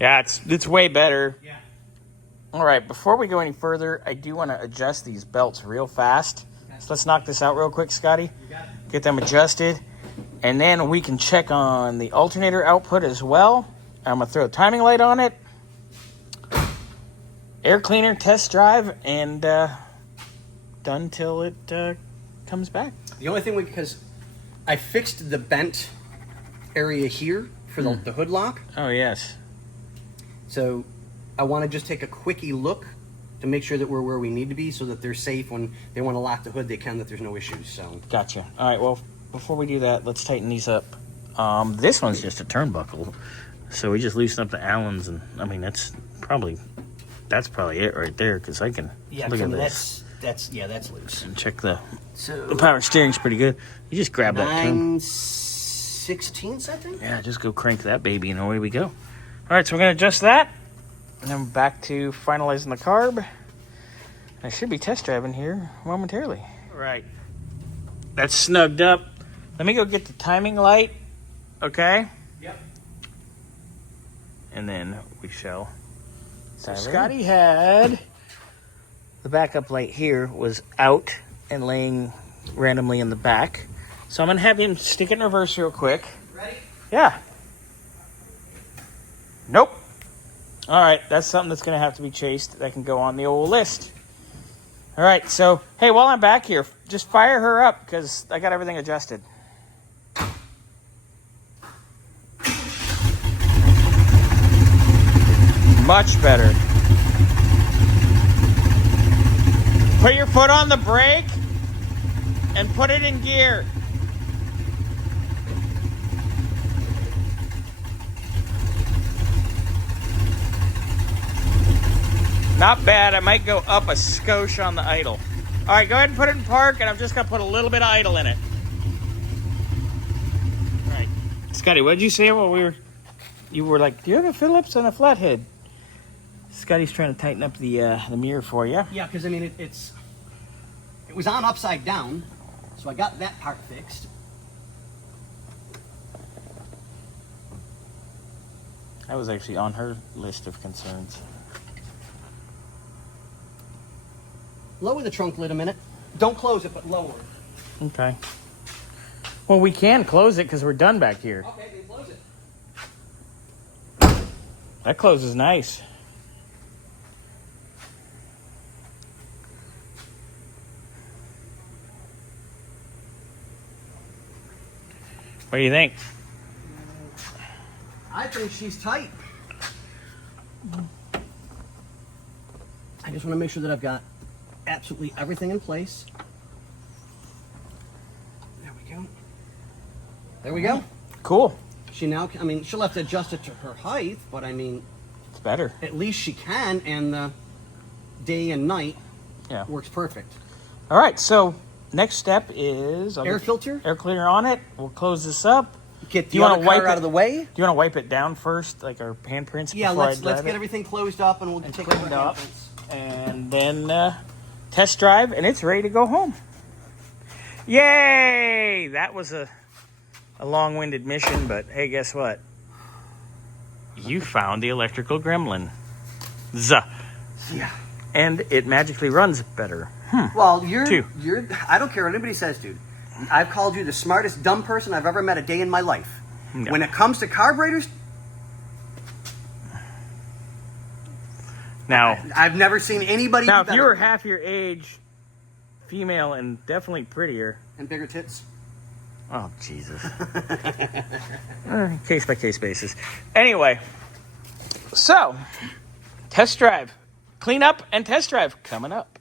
Yeah, it's way better. Yeah. All right, before we go any further, I do want to adjust these belts real fast. So let's knock this out real quick, Scotty. You got it. Get them adjusted. And then we can check on the alternator output as well. I'm going to throw a timing light on it. Air cleaner, test drive, and done till it comes back. The only thing, because I fixed the bent area here for the hood lock. Oh, yes. So I want to just take a quickie look to make sure that we're where we need to be so that they're safe when they want to lock the hood, they can, that there's no issues. So Gotcha. All right, well, before we do that, let's tighten these up. This one's just a turnbuckle. So we just loosen up the Allens, and I mean, that's probably it right there, because I can look at this. That's loose. And check the power steering's pretty good. You just grab that turn. 9/16, I think? Yeah, just go crank that baby, and away we go. All right, so we're going to adjust that. And then back to finalizing the carb. I should be test driving here momentarily. All right. That's snugged up. Let me go get the timing light. Okay? Yep. And then we shall. So Scotty had the backup light here was out and laying randomly in the back. So I'm going to have him stick it in reverse real quick. Ready? Yeah. Nope. All right, that's something that's going to have to be chased. That can go on the old list. All right, so, hey, while I'm back here, just fire her up because I got everything adjusted. Much better. Put your foot on the brake and put it in gear. Not bad. I might go up a skosh on the idle. All right, go ahead and put it in park, and I'm just going to put a little bit of idle in it. All right. Scotty, what did you say while you were like, do you have a Phillips and a flathead? Scotty's trying to tighten up the mirror for you. Yeah, because I mean, it was on upside down, so I got that part fixed. That was actually on her list of concerns. Lower the trunk lid a minute. Don't close it, but lower it. Okay. Well, we can close it because we're done back here. Okay, then close it. That closes nice. What do you think? I think she's tight. I just want to make sure that I've got absolutely everything in place. There we go. There we go. Cool. She now, I mean, she'll have to adjust it to her height, but I mean, It's better. at least she can, and the day and night works perfect. All right, so next step is Air filter? Air cleaner on it. We'll close this up. Get Do you the wanna other wipe car out of the way. Do you want to wipe it down first, like our handprints? Yeah, before let's drive get it? everything closed up, and we'll And take cleaned care up. of it. And then test drive, and it's ready to go home. Yay! That was a long-winded mission, but hey, guess what? You found the electrical gremlin. Yeah. And it magically runs better. Well, Two. I don't care what anybody says, dude. I've called you the smartest dumb person I've ever met a day in my life. No. When it comes to carburetors, Now, I've never seen anybody if do you were better. half your age, female, and definitely prettier. And bigger tits. Oh, Jesus. Case-by-case basis. Anyway, so, test drive. Clean up and test drive coming up.